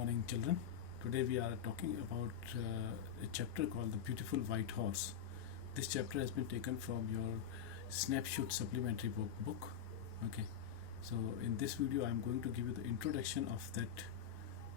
morning, children. Today we are talking about a chapter called The Beautiful White Horse. This chapter has been taken from your snapshot supplementary book. Okay, so in this video, I'm going to give you the introduction of that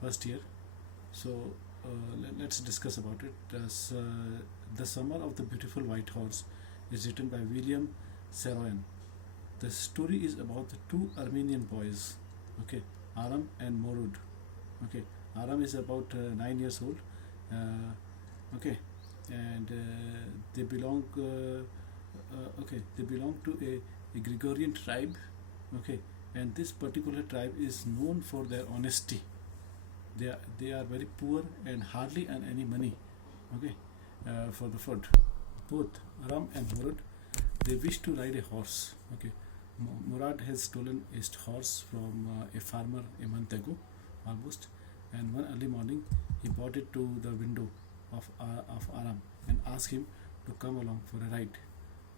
first year. So let's discuss about it. The Summer of the Beautiful White Horse is written by William Saroyan. The story is about the two Armenian boys, okay, Aram and Morud. Okay, Aram is about 9 years old. Okay, and they belong. They belong to a Gregorian tribe. Okay, and this particular tribe is known for their honesty. They are very poor and hardly earn any money. Okay, for the food. Both Aram and Murad, they wish to ride a horse. Okay, Murad has stolen a horse from a farmer a month ago, almost, and one early morning he brought it to the window of Aram and asked him to come along for a ride.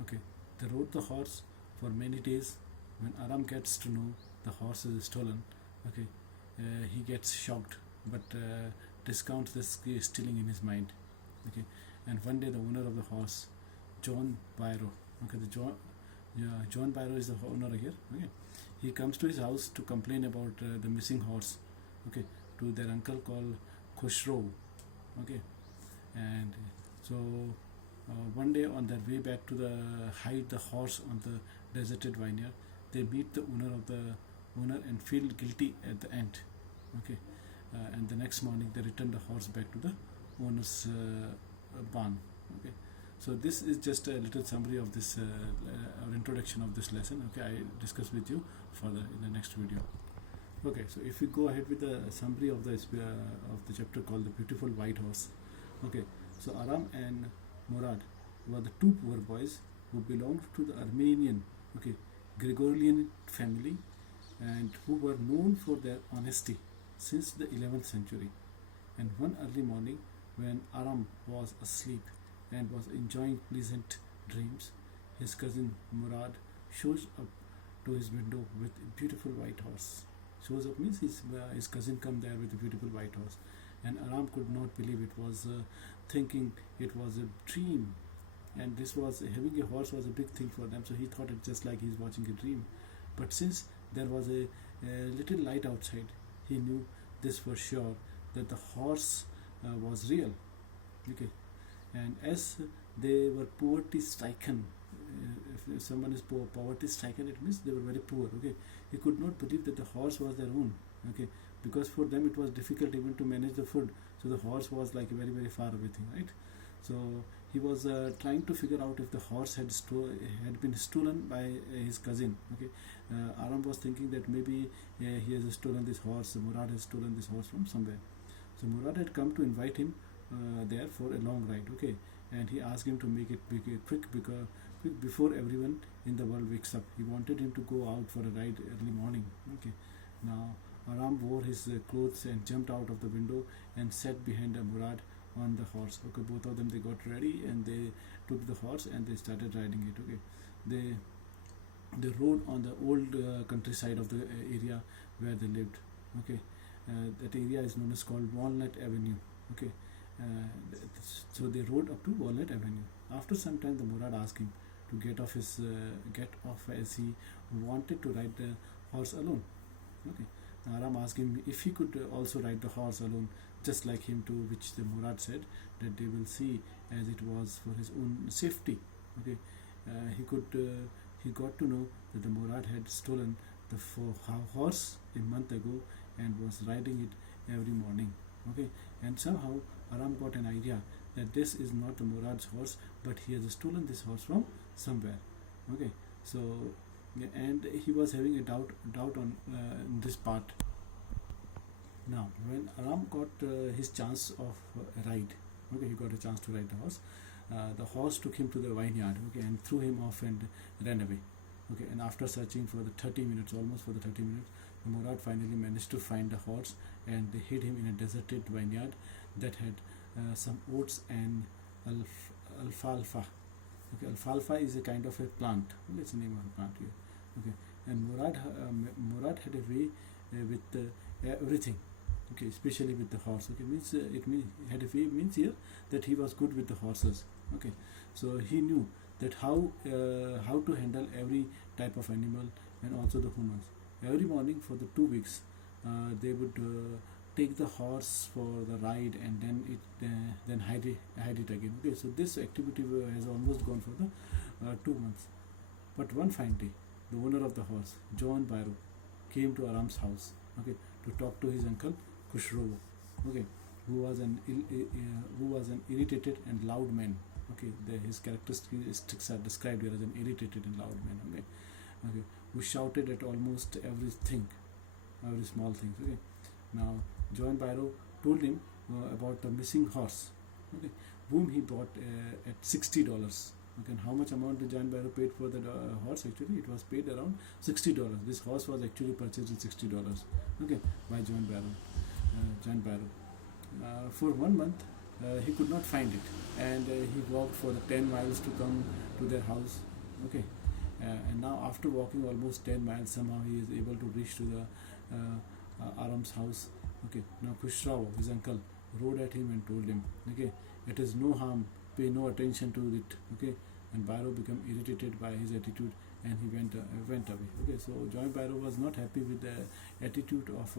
Okay, they rode the horse for many days. When Aram gets to know the horse is stolen, okay, he gets shocked, but discounts the stealing in his mind. Okay, and one day the owner of the horse, John Byro, okay, John Byro is the owner here. Okay, he comes to his house to complain about the missing horse. Okay, to their uncle called Khosrow. Okay, and so one day on their way back to hide the horse on the deserted vineyard, they meet the owner and feel guilty at the end. Okay, and the next morning they return the horse back to the owner's barn. Okay, so this is just a little summary of this or introduction of this lesson. Okay, I discuss with you further in the next video. Okay, so if we go ahead with the summary of the chapter called The Beautiful White Horse. Okay, so Aram and Murad were the two poor boys who belonged to the Armenian, okay, Gregorian family, and who were known for their honesty since the 11th century. And one early morning, when Aram was asleep and was enjoying pleasant dreams, his cousin Murad shows up to his window with a beautiful white horse. Shows up means his cousin come there with a beautiful white horse, and Aram could not believe it, was thinking it was a dream, and this was having a horse was a big thing for them, so he thought it just like he's watching a dream. But since there was a little light outside, he knew this for sure, that the horse was real. Okay, and as they were poverty stricken, if someone is poverty stricken, it means they were very poor. Okay, he could not believe that the horse was their own. Okay, because for them it was difficult even to manage the food, so the horse was like a very, very far away thing, right? So he was trying to figure out if the horse had been stolen by his cousin. Okay, Aram was thinking that maybe he has stolen this horse, Murad has stolen this horse from somewhere. So Murad had come to invite him there for a long ride. Okay, and he asked him to make it quick before everyone in the world wakes up. He wanted him to go out for a ride early morning. Okay, now Aram wore his clothes and jumped out of the window and sat behind Murad on the horse. Okay, both of them, they got ready and they took the horse and they started riding it. Okay, they rode on the old countryside of the area where they lived. Okay, that area is known as called Walnut Avenue. Okay, so they rode up to Walnut Avenue. After some time, the Murad asked him to get off as he wanted to ride the horse alone. Okay, Aram asked him if he could also ride the horse alone, just like him, to which the Murad said that they will see, as it was for his own safety. Okay, he got to know that the Murad had stolen the horse a month ago and was riding it every morning. Okay, and somehow Aram got an idea that this is not the Murad's horse, but he has stolen this horse from somewhere. Okay, so and he was having a doubt on this part. Now, when Aram got his chance of a ride, okay, he got a chance to ride the horse. The horse took him to the vineyard, okay, and threw him off and ran away. Okay, and after searching for the 30 minutes, almost for the 30 minutes, the Murad finally managed to find the horse, and they hid him in a deserted vineyard that had some oats and alfalfa. Okay, alfalfa is a kind of a plant. That's the name of the plant here. Okay, and Murad had a way with everything. Okay, especially with the horse. Okay, means it means here that he was good with the horses. Okay, so he knew that how to handle every type of animal and also the humans. Every morning for the 2 weeks, they would take the horse for the ride and then hide it again. Okay, so this activity has almost gone for the 2 months. But one fine day, the owner of the horse, John Byro, came to Aram's house. Okay, to talk to his uncle Kushro. Okay, who was an irritated and loud man. Okay, his characteristics are described here as an irritated and loud man. Okay, okay, who shouted at almost everything, every small thing. Okay, now John Byro told him about the missing horse. Okay, whom he bought at $60. Okay, and how much amount the John Byro paid for the horse? Actually, it was paid around $60. This horse was actually purchased at $60. Okay, by John Byro. John Byro. For 1 month, he could not find it, and he walked for the 10 miles to come to their house. Okay, and now after walking almost 10 miles, somehow he is able to reach to the Aram's house. Okay, now Khusrao, his uncle, rode at him and told him, okay, it is no harm, pay no attention to it. Okay, and Byro became irritated by his attitude and he went away. Okay, so John Byro was not happy with the attitude of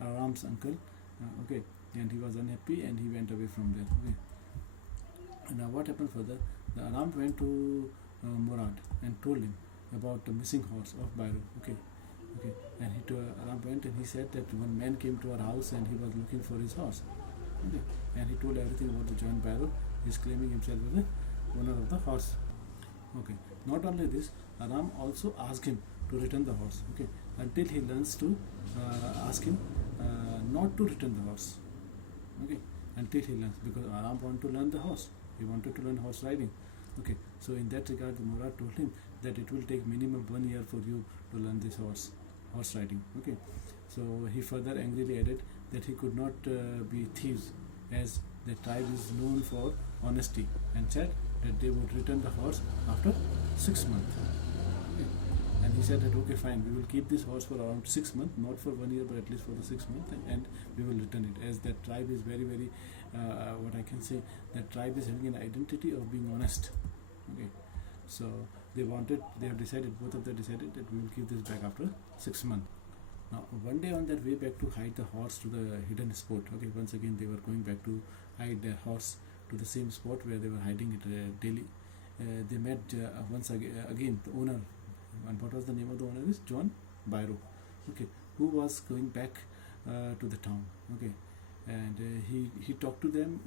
Aram's uncle. Okay, and he was unhappy and he went away from there. Okay, and now what happened further? The Aram went to Murad and told him about the missing horse of Byro. Okay, okay, and Aram went and he said that one man came to our house and he was looking for his horse. Okay, and he told everything about the John Byro. He's claiming himself as the owner of the horse. Okay, not only this, Aram also asked him to return the horse. Okay, until he learns to ask him not to return the horse. Okay, until he learns, because Aram wanted to learn the horse. He wanted to learn horse riding. Okay, so in that regard, the Murad told him that it will take minimum 1 year for you to learn this horse riding. Okay, so he further angrily added that he could not be thieves, as the tribe is known for honesty, and said that they would return the horse after 6 months. Okay. And he said that okay, fine, we will keep this horse for around 6 months, not for 1 year, but at least for the 6 months, and we will return it, as that tribe is very, very, what I can say, that tribe is having an identity of being honest. Okay, so they have decided, both of them decided that we will keep this back after 6 months. Now, one day on their way back to hide the horse to the hidden spot, okay, once again they were going back to hide their horse to the same spot where they were hiding it daily. They met once again the owner, and what was the name of the owner? Is John Byro, okay, who was going back to the town. Okay, and he talked to them,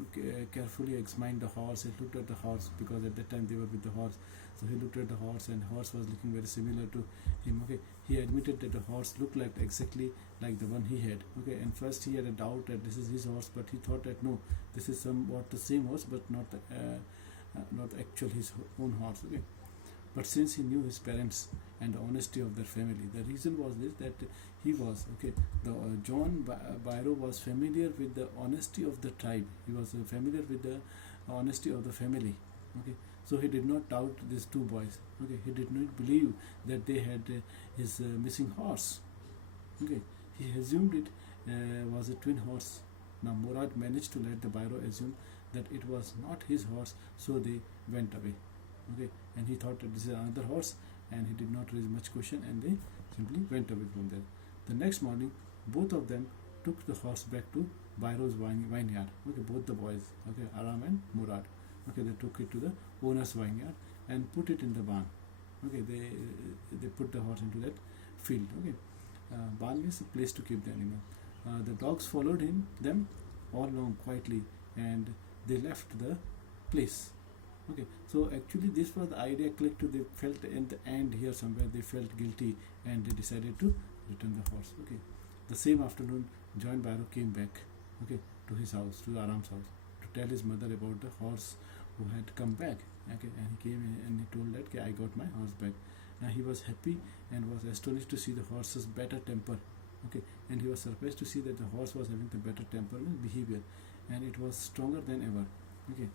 carefully examined the horse. He looked at the horse, because at that time they were with the horse. So he looked at the horse, and the horse was looking very similar to him. Okay, he admitted that the horse looked like exactly like the one he had. Okay, and first he had a doubt that this is his horse, but he thought that no, this is somewhat the same horse, but not actual his own horse. Okay, but since he knew his parents and the honesty of their family, the reason was this, that he was John Byro was familiar with the honesty of the tribe. He was familiar with the honesty of the family. Okay, so he did not doubt these two boys. Okay, he did not believe that they had his missing horse. Okay, he assumed it was a twin horse. Now Murad managed to let the Byro assume that it was not his horse, so they went away. Okay, and he thought that this is another horse, and he did not raise much question, and they simply went away from there. The next morning, both of them took the horse back to Byro's vineyard. Okay, both the boys, okay, Aram and Murad. Okay, they took it to the owner's vineyard and put it in the barn. Okay, they put the horse into that field. Okay, barn is a place to keep the animal. The dogs followed them all along quietly, and they left the place. Okay, so actually this was the idea clicked to. They felt in the end here somewhere they felt guilty, and they decided to return the horse. Okay, the same afternoon, John Byro came back, okay, to his house, to Aram's house, to tell his mother about the horse who had come back. Okay, and he came and he told that, okay, I got my horse back. Now he was happy and was astonished to see the horse's better temper. Okay, and he was surprised to see that the horse was having the better temper and behavior, and it was stronger than ever. Okay,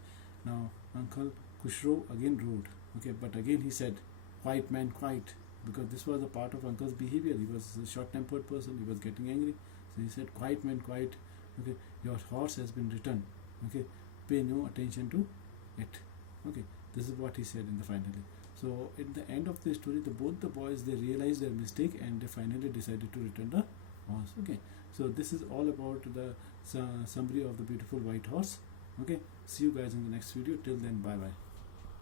now Uncle Kushro again rode. Okay, but again he said, "Quiet, man, quiet," because this was a part of Uncle's behavior. He was a short-tempered person. He was getting angry. So he said, quiet man, quiet. Okay, your horse has been returned. Okay, pay no attention to it. Okay, this is what he said in the finally. So at the end of the story, both the boys, they realized their mistake and they finally decided to return the horse. Okay, so this is all about the summary of the beautiful white horse. Okay, see you guys in the next video. Till then, bye bye.